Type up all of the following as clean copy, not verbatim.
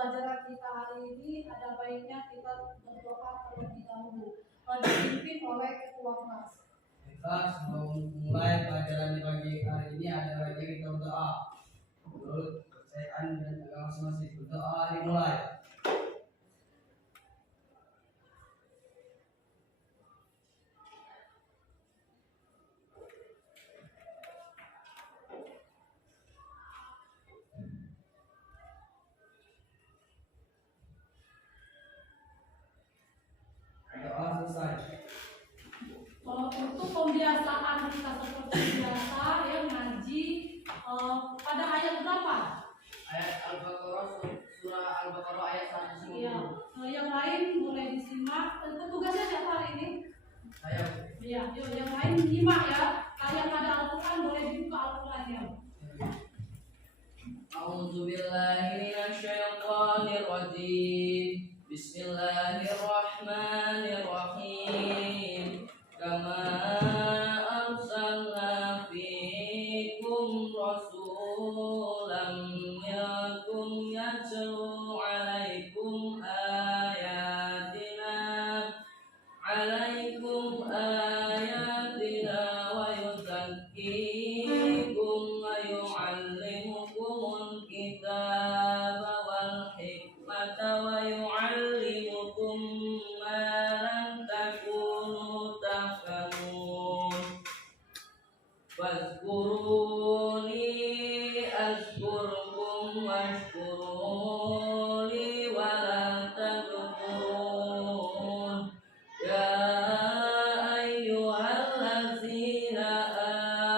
pelajaran kita hari ini ada baiknya kita berdoa terlebih dahulu. Dipimpin oleh ketua kelas. Kita sebelum mulai pelajaran di pagi hari ini ada baiknya kita berdoa. Menurut kepercayaan dan agama masing-masing, berdoa dimulai. Doa selesai. Untuk pembiasaan kita seperti biasa ya ngaji pada ayat berapa? Ayat Al-Baqarah, surah Al-Baqarah ayat 110. Iya. Yang lain boleh disimak. Petugasnya siapa hari ini? Saya. Iya. Yang lain nyimak ya. Yang ada Al-Quran boleh dibuka Al-Qurannya. A'udzubillahi minasyaitonir rajim. Bismillahirrahmanirrahim. Kama arsalna fiikum rasulan minkum yatlu 'alaikum ayatina wa yuzakkikum wa yu'allimukumul kitaba wal hikmata wa yu'allimukum ma lam takunu ta'lamun. Fazkuruni azkurkum washkuruni wa la takfurun. Ya ayyuhallazina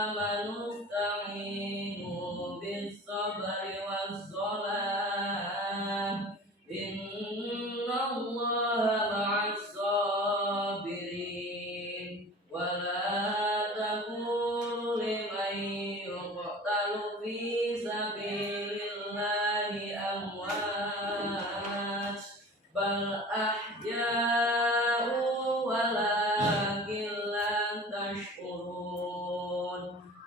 amanu ista'inu bis-sabri was-salah. Innallaha ma'as-sabirin. Wa la takunu liman yuqtalu fi sabilillahi amwat, bal ahya'u walakin la tashkurun.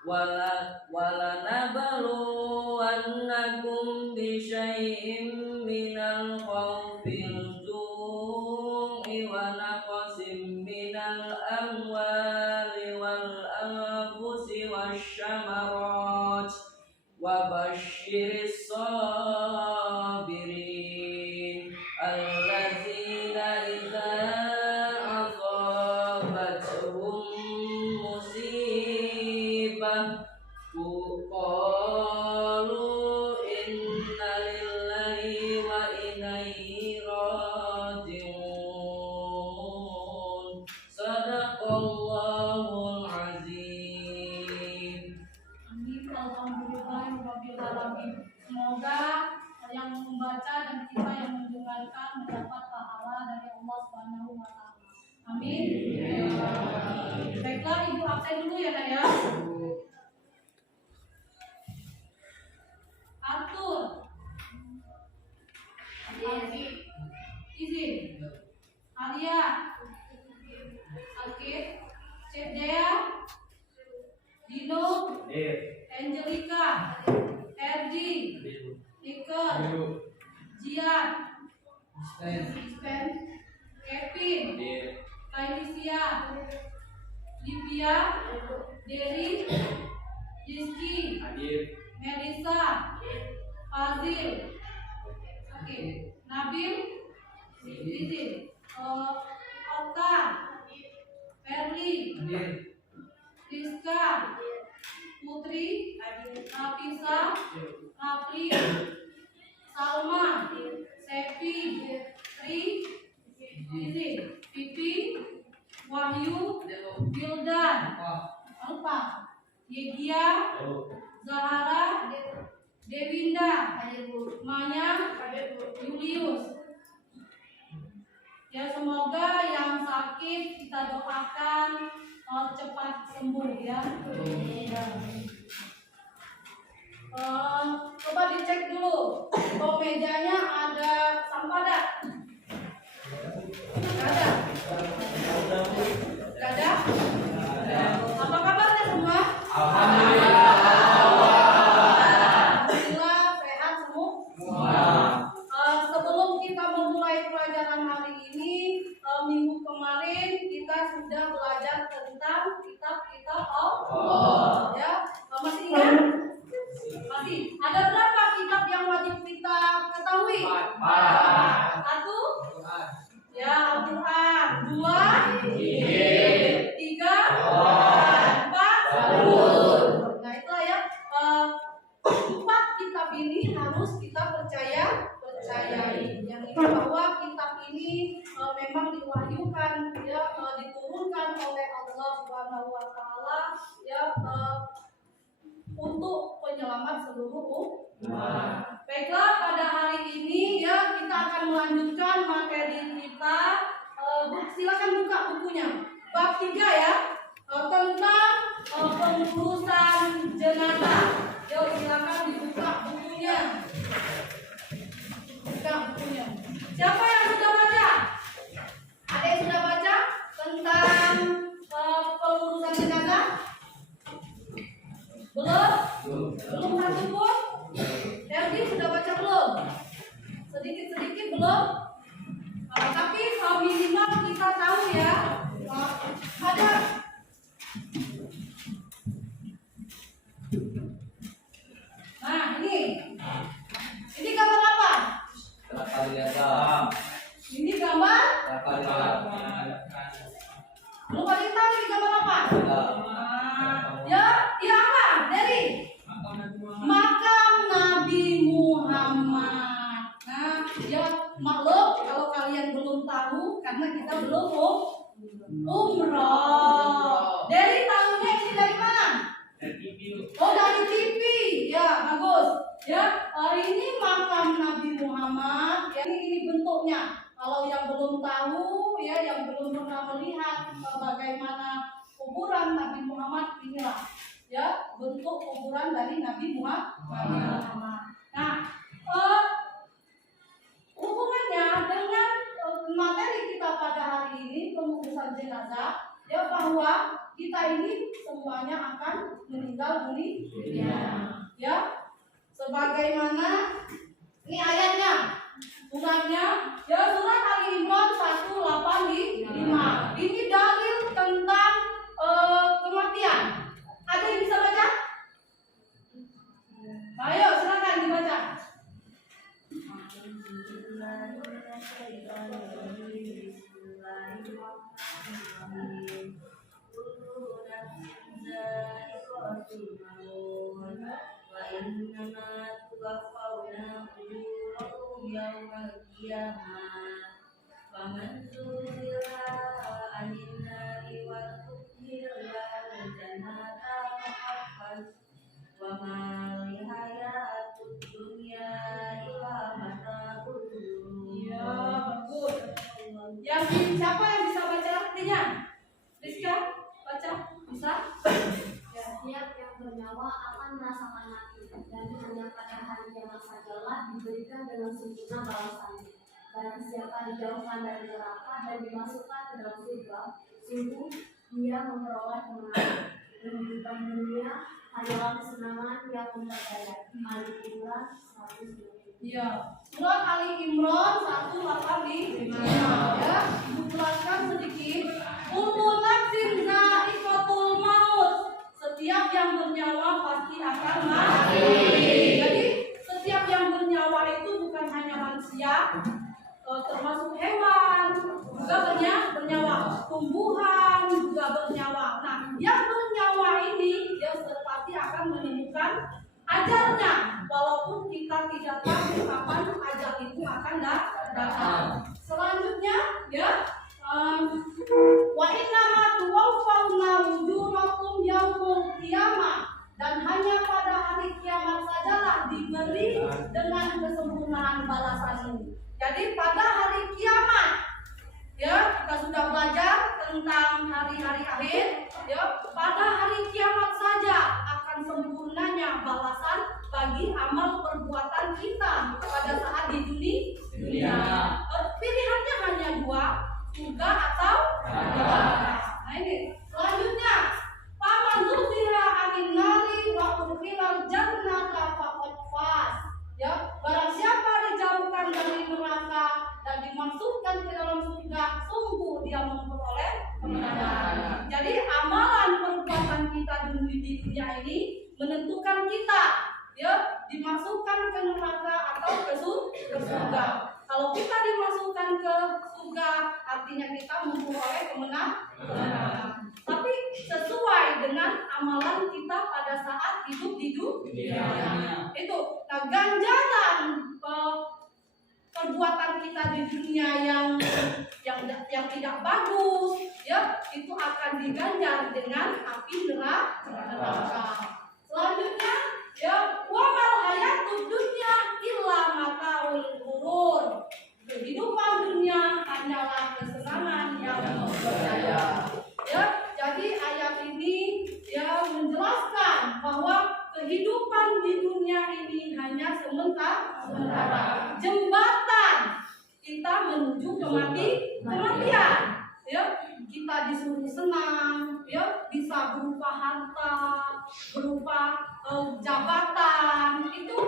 Walanabluwannakum bisyai'im minal khawfil ju'i wa naqsim minal amwali wal anfusi wasyamarat wa basyiris sabirin allazina idza asabatuhum musibah qalu inna lillahi wa inna ilaihi raji'un. Sadaqallahul azim. Amin. Alhamdulillahirabbil alamin. Semoga yang membaca dan kita yang mendengarkan mendapat pahala dari Allah Subhanahu wa taala. Amin. Baiklah, Ibu absen dulu ya, Nak ya. Arthur. Izin. Arya. Oke. Cedea. Dino. Angelica. Erdi. Iker. Jian. Spen. Kevin. Kailisia. Livia. Derry. Rizky. Melissa. Fazil. Oke. Nabil. Izin. Oka. Ferli. Rizka. Putri. Nafisa. Rapli. Salma. Sepi. Tri. Izin. Pipi. Wahyu. Wildan. Alfa. Yegia. Zahara. Dewinda. Maya. Julius. Ya, semoga yang sakit kita doakan cepat sembuh ya. Coba dicek dulu. Kok mejanya ada sampah ada? Ada. Ada? Apa kabarnya semua? Alhamdulillah. Alhamdulillah sehat semua. sudah belajar tentang kitab-kitab Allah. Ya, masih ingat? Masih. Ada berapa kitab yang wajib kita ketahui? 1. Ya, Al-Quran. 2. 3. 4. Nah, itulah ya. 4 kitab ini harus kita percayai. Yang ini bahwa kitab ini memang diwahyukan, ya, diturunkan oleh Allah Subhanahu wa taala, ya, untuk penyelamat seluruh umat. Baiklah, pada hari ini ya kita akan melanjutkan materi kita. Silakan buka bukunya. Bab 3 ya, tentang pengurusan jenazah. Yuk, silakan dibuka bukunya. Buka bukunya. Siapa yang sudah baca? Ada yang sudah baca tentang pengurusan jenazah? Belum? Belum satu pun? Erdi sudah baca belum? Sedikit-sedikit belum? Tapi minimal kita tahu ya, ada ini gambar apa? Ini gambar? Belum ada yang tahu ini gambar apa? Ya apa? Dari makam Nabi Muhammad. Nah, ya maklum kalau kalian belum tahu karena kita belum umroh. Dari tahunya ini dari mana? Oh, dari TV. Ya, bagus. Ya, ini makam Nabi Muhammad. Ya, ini bentuknya. Kalau yang belum tahu, ya, yang belum pernah melihat bagaimana kuburan Nabi Muhammad, inilah ya bentuk kuburan dari Nabi Muhammad. Nah, hubungannya dengan materi kita pada hari ini, pengurusan jenazah, ya, bahwa kita ini semuanya akan meninggal dunia. Ya, sebagaimana ini ayatnya, suratnya, ya, surat Ali Imran 185. Ini dalil tentang kematian. Ada yang bisa baca? Ayo, silakan dibaca. Siapa yang bisa baca artinya? Rizka, baca? Bisa? Ya, setiap yang bernyawa akan merasakan mati, dan hanya pada hari kiamat sajalah diberikan dengan sempurna balasannya. Barang siapa dijauhkan dari neraka dan dimasukkan ke dalam surga, sungguh dia memperoleh kemenangan. Kehidupan dunia hanyalah kesenangan yang memperdaya. Ali Imran 190. Iya, surat Ali Imran 185. Ya, Ibu jelaskan sedikit. Kullu nafsin dha'iqatul maut. Setiap yang bernyawa pasti akan mati. Jadi setiap yang bernyawa itu bukan hanya manusia, termasuk hewan juga bernyawa, tumbuhan juga bernyawa. Nah, yang bernyawa ini dia pasti akan menemukan ajalnya, walaupun kita tidak tahu kapan ajal itu akan datang. Selanjutnya, ya, wa inna ma tuwaffawna ujurakum yaumul qiyamah, dan hanya pada hari kiamat sajalah diberi dengan kesempurnaan balasanmu. Jadi pada hari kiamat, ya, kita sudah belajar tentang hari-hari akhir, ya, pada hari kiamat saja akan sempurnanya balasan bagi amal perbuatan kita pada saat di dunia. Pilihannya hanya 2, surga atau neraka. Nah, ini selanjutnya, faman zuhziha 'anil nari wa udkhilal jannata faqad faz. Ya, barang siapa dijauhkan dari neraka dan dimasukkan ke dalam surga, sungguh dia memperoleh kemenangan. di dunia ini menentukan kita ya dimasukkan ke neraka atau ke surga. Kalau kita dimasukkan ke surga, artinya kita memperoleh kemenangan. Tapi sesuai dengan amalan kita pada saat hidup di dunia. Itu. Nah, ganjaran perbuatan kita di dunia yang tidak bagus, ya itu akan diganjar dengan api neraka. Selanjutnya, ya wamal hayatud dunya illa mataul ghurur. Kehidupan dunia hanyalah kesenangan yang memperdaya. Ya, jadi ayat ini ya menjelaskan bahwa kehidupan di dunia ini hanya sementara. Jembatan kita menuju kematian. Ya, kita disuruh senang, ya bisa berupa harta, berupa jabatan, itu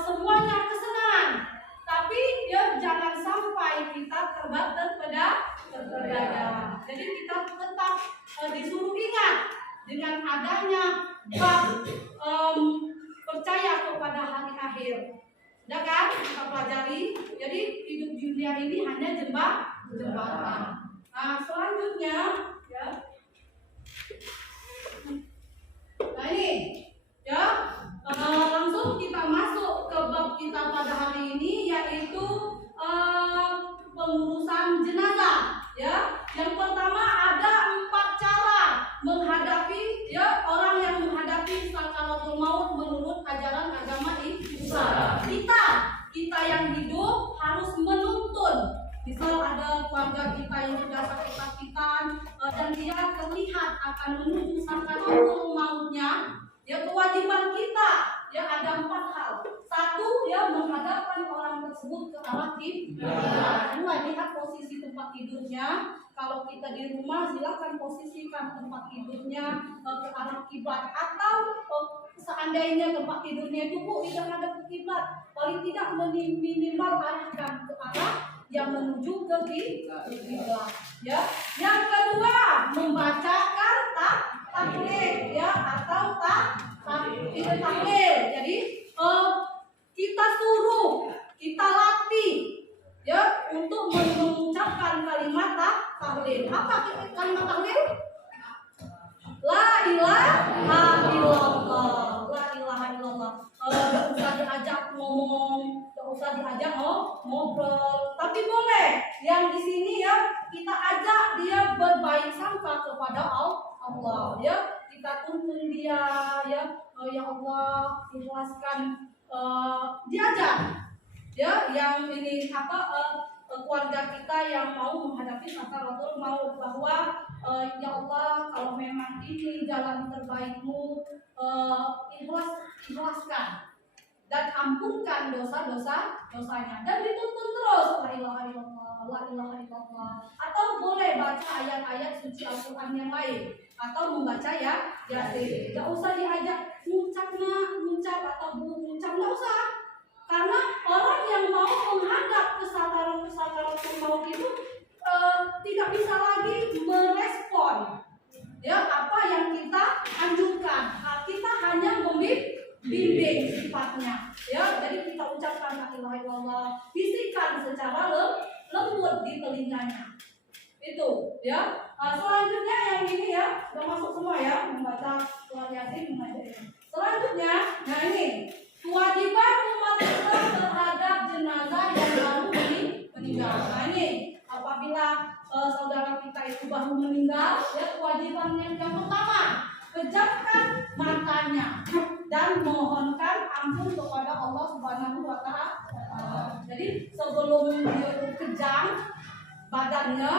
semuanya kesenangan. Tapi ya jangan sampai kita terpedaya. Jadi kita tetap disuruh ingat dengan adanya bab percaya kepada hari akhir. Udah kan kita pelajari. Jadi hidup dunia ini hanya jembatan. Nah, selanjutnya ya. Nah ini ya langsung kita masuk ke bab kita pada hari ini, yaitu pengurusan jenazah. Ya, yang pertama ada 4 cara menghadapi ya orang yang menghadapi sakaratul maut menurut ajaran agama Islam. Kita yang hidup harus menuntun. Misal ada keluarga kita yang sudah sakit-sakitan dan dia terlihat akan menuju sakaratul mautnya, ya kewajiban kita ya ada 4 hal. 1, ya menghadapkan orang tersebut ke arah kiblat. 2, lihat posisi tempat tidurnya. Kalau kita di rumah, silakan posisikan tempat tidurnya ke arah kiblat. Atau seandainya tempat tidurnya itu tidak ada ke kiblat, paling tidak minimal arahkan ke arah yang menuju ke kiblat. Ya. Yang kedua, membacakan tahlil ya atau tahlil. Jadi kita suruh, kita latih ya untuk mengucapkan kalimat tahlil. Apa kalimat tahlil? La ilaha illallah. La ilaha illallah. Gak usah diajak ngomong, gak usah diajak ngobrol. Tapi boleh yang di sini ya kita ajak dia berbaik sangka kepada Allah. Ya kita tuntun dia ya Allah ikhlaskan diajak ya yang ini keluarga kita yang mau menghadapi sakaratul maut bahwa ya Allah kalau memang ini jalan terbaikmu, ikhlaskan dan ampunkan dosanya dan dituntun terus la ilaha illallah. Atau boleh baca ayat-ayat suci Al-Quran yang lain atau membaca ya Yasin. Gak usah diajak ngucap atau ngucap, gak usah. Karena orang yang mau menghadap ke sakaratul maut itu tidak bisa lagi merespon ya apa yang kita anjurkan. Kita hanya membimbing sifatnya ya. Jadi kita ucapkan la ilaha illallah, bisikan secara lembut di telinganya. Itu ya. Selanjutnya yang ini ya sudah masuk semua ya, membaca surah Yasin, membaca ini. Selanjutnya, nah ini kewajiban umat Islam terhadap jenazah yang baru meninggal. Nah ini apabila saudara kita itu baru meninggal, ya kewajiban yang pertama pejamkan matanya dan mohonkan ampun kepada Allah Subhanahu wa Ta'ala. Jadi sebelum dia kejam badannya,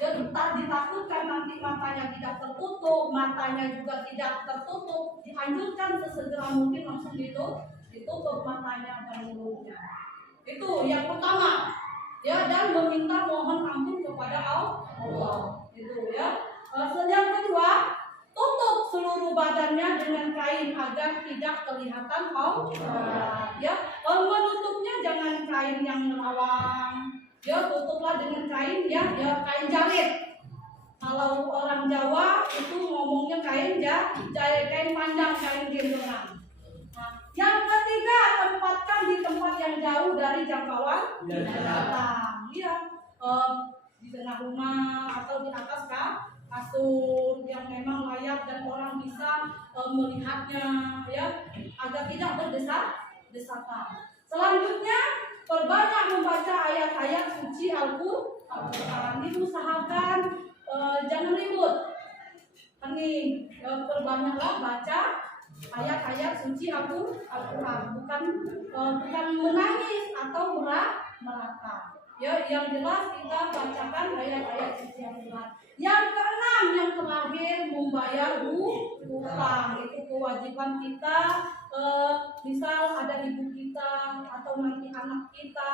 dia ditakutkan nanti matanya tidak tertutup, matanya juga tidak tertutup, dianjurkan sesegera mungkin langsung ditutup matanya dan mulutnya. Itu yang pertama ya, dan meminta mohon ampun kepada Allah. Itu ya. Yang kedua, tutup seluruh badannya dengan kain agar tidak kelihatan aurat. Ya, menutupnya jangan kain yang merawang. Ya, tutuplah dengan kain ya kain jarit. Kalau orang Jawa itu ngomongnya kain panjang, kain gendongan. Nah, yang ketiga, tempatkan di tempat yang jauh dari jangkauan binatang. Ya, di tengah rumah atau di atas kasur yang memang layak dan orang bisa melihatnya, ya, agar tidak berdesak-desakan. Selanjutnya, perbanyak membaca ayat-ayat suci Al-Quran. Diusahakan jangan ribut. Ini perbanyaklah baca ayat-ayat suci Al-Quran, bukan menangis atau meratap. Ya, yang jelas kita bacakan ayat-ayat suci Al-Quran. Yang keenam, yang terakhir, membayar hutang. Itu kewajiban kita. Misal ada ibu kita atau nanti anak kita,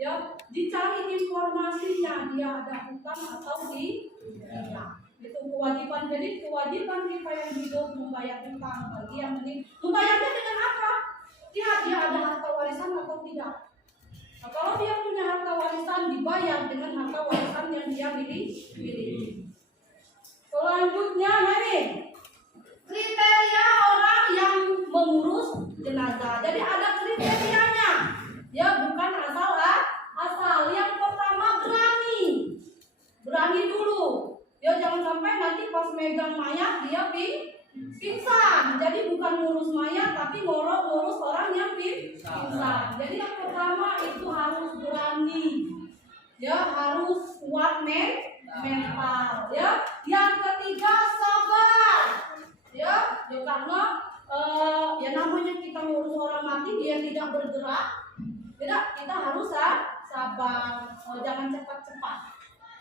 ya, dicari informasinya dia ada hutang atau tidak. Itu kewajiban. Jadi kewajiban kita yang hidup membayar hutang. Bagi yang ini membayarnya dengan apa? Lihat dia ada harta warisan atau tidak. Nah, kalau dia punya harta warisan, dibayar dengan harta warisan yang dia miliki. Selanjutnya, ini kriteria orang yang mengurus jenazah. Jadi ada kriterianya, ya, bukan asal. Yang pertama, berani dulu. Ya, jangan sampai nanti pas megang mayat dia pingsan. Jadi bukan ngurus mayat tapi ngurus orang yang pingsan. Jadi yang pertama itu harus berani, ya, harus kuat mental, ya. Yang ketiga, sabar, ya, karena ya namanya kita ngurus orang mati dia tidak bergerak, kita harus sabar, jangan cepat-cepat,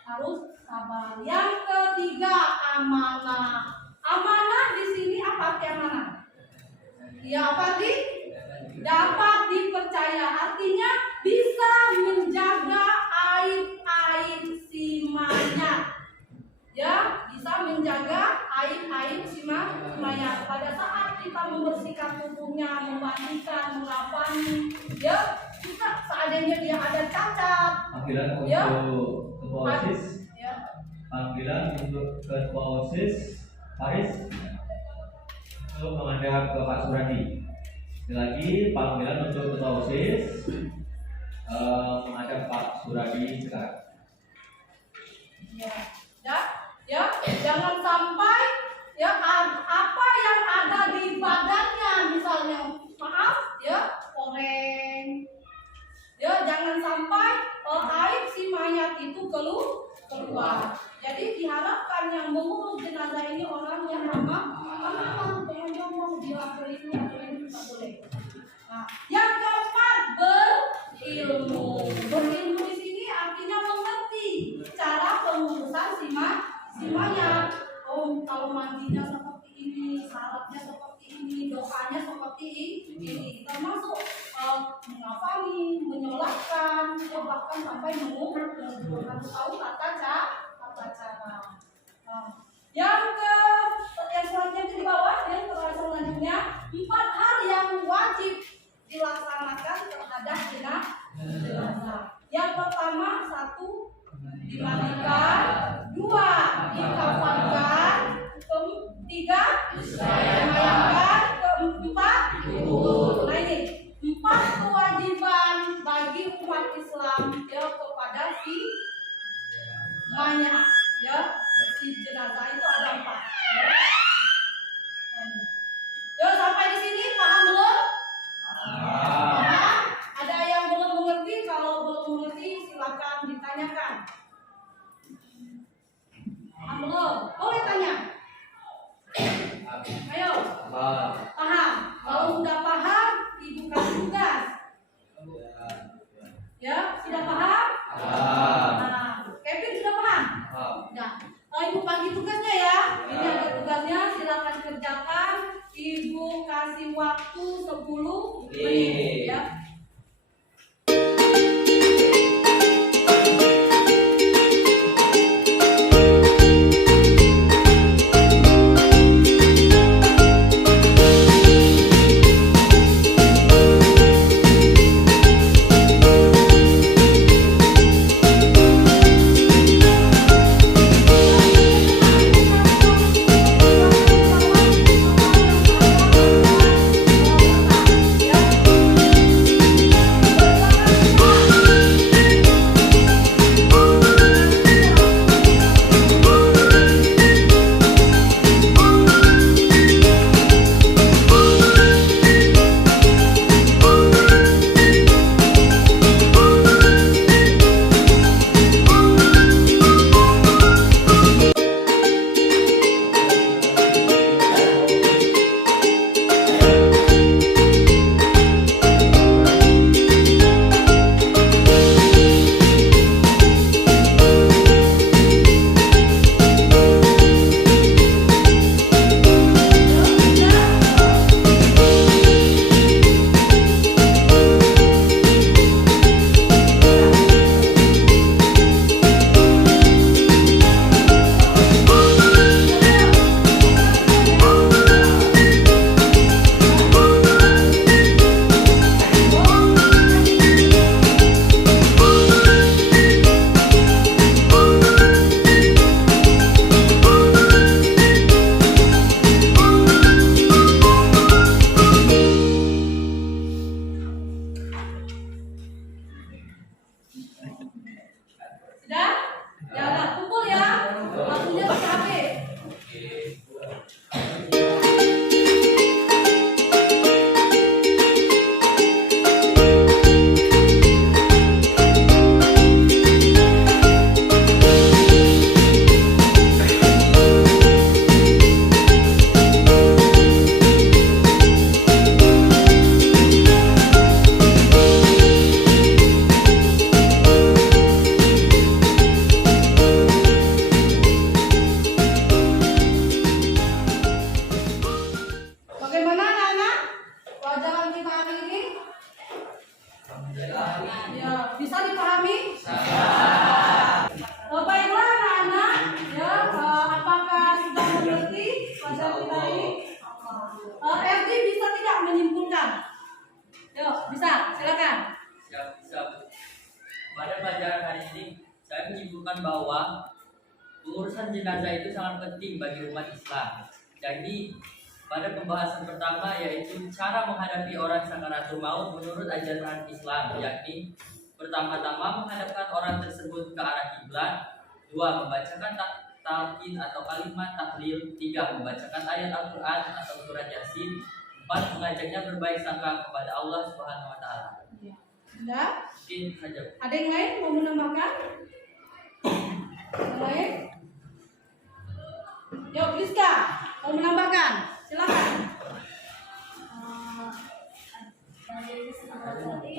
harus sabar. Yang ketiga, amanah. Amanah di sini apa arti amanah? Ya, apa sih? Dapat dipercaya, artinya bisa menjaga aib-aib si mayat. Ya, bisa menjaga aib-aib si mayat. Pada saat kita membersihkan tubuhnya, memandikan, mengapani, ya, kita seandainya dia ada cacat. Panggilan Ya. untuk ketua OSIS. Ya. Panggilan untuk ketua OSIS Faris untuk menghadap ke Pak Suradi. Sekali lagi panggilan untuk ketua OSIS menghadap Pak Suradi sekarang. Ya, jangan sampai ya apa yang ada di badannya, misalnya maaf ya, koreng. Ya, jangan sampai aib si mayat itu keluar. Jadi diharapkan yang mengurus jenazah ini orang yang ramah, jangan ngomong dia ini tidak boleh. Nah, yang keempat, berilmu. Berilmu di sini artinya mengerti cara pengurusan si mayat. Oh, kalau mandinya seperti ini, salatnya seperti ini, doanya seperti ini. Termasuk mengafani, menyolatkan, bahkan sampai mengubur. Harus tahu tata cara. Yang selanjutnya di bawah, yang selanjutnya 4 hal yang wajib dilaksanakan terhadap jenazah. Yang pertama, 1, dimandikan, 2, dikafankan, 3, disemayamkan, 4, dikubur. Nah, ini 4 kewajiban bagi umat Islam ya kepada si mayat, ya, si jenazah itu ada 4. Ya, sampai di sini paham belum? Paham? Ada yang belum mengerti? Kalau belum mengerti silakan ditanyakan. Paham belum? Boleh tanya. Ayo. Paham? Kalau sudah paham, ibu kasih tugas. Ya, sudah paham? Nah, Kevin sudah paham? Nah, ibu bagi tugasnya ya. Ini ada tugasnya, silakan kerjakan. Ibu kasih waktu 10 menit ya. Erdi bisa tidak menyimpulkan? Yuk, bisa, silakan. Siap, bisa. Pada pelajaran hari ini, saya menyimpulkan bahwa pengurusan jenazah itu sangat penting bagi umat Islam. Jadi, pada pembahasan pertama yaitu cara menghadapi orang sakaratul maut menurut ajaran Islam, yakni pertama-tama menghadapkan orang tersebut ke arah kiblat, 2. Membacakan talqin atau kalimat tahlil, 3. Membacakan ayat Al-Quran atau surat Yasin, 4. Mengajaknya berbaik sangka kepada Allah Subhanahu wa taala. Sudah? Mungkin saja. Ada yang lain mau menambahkan? Yang lain? Yuk, Rizka, mau menambahkan? Silakan. Dari kesempatan tadi,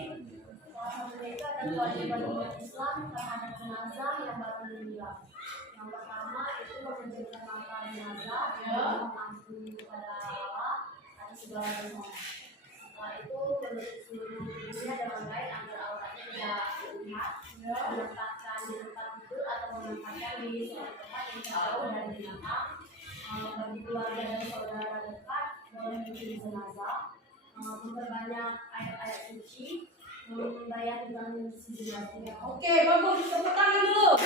salah satunya itu adalah kewajiban umat Islam terhadap jenazah yang baru meninggal. Yang pertama itu menunjukkan mata jenazah dan mengampuni kepada Allah atas segala dosa. Setelah itu menutup seluruh tubuhnya dengan baik agar auratnya tidak terlihat. Menempatkan di tempat tidur atau menempatkan di suatu tempat yang jauh dari binatang. Bagi keluarga dan saudara dekat boleh bikin jenazah. Memperbanyak ayat-ayat suci, membayar dengan si jenazah. Oke, bagus. Tepuk tangan dulu.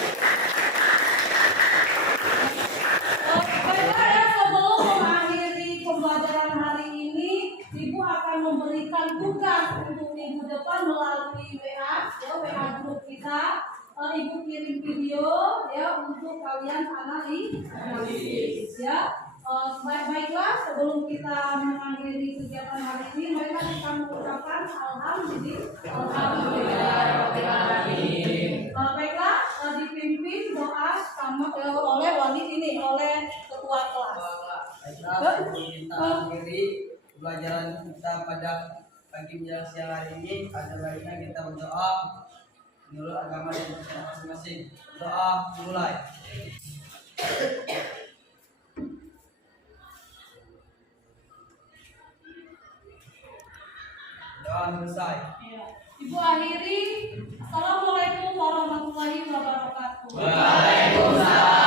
Baiklah ya, sebelum mengakhiri pembelajaran hari ini, Ibu akan memberikan tugas untuk minggu depan melalui WA, ya, WA grup kita. Ibu kirim video ya untuk kalian analisis ya. Baiklah, sebelum kita mengakhiri kegiatan hari ini, marilah kita mengucapkan alhamdulillah. Baiklah, dipimpin doa sama oleh wali ini, oleh ketua kelas. Baiklah, sebelum kita akhiri pelajaran kita pada pagi menjelang siang hari ini, ada baiknya kita berdoa menurut agama dan masing-masing. Doa mulai. Doa selesai. Ibu akhiri. Assalamualaikum warahmatullahi wabarakatuh. Waalaikumsalam.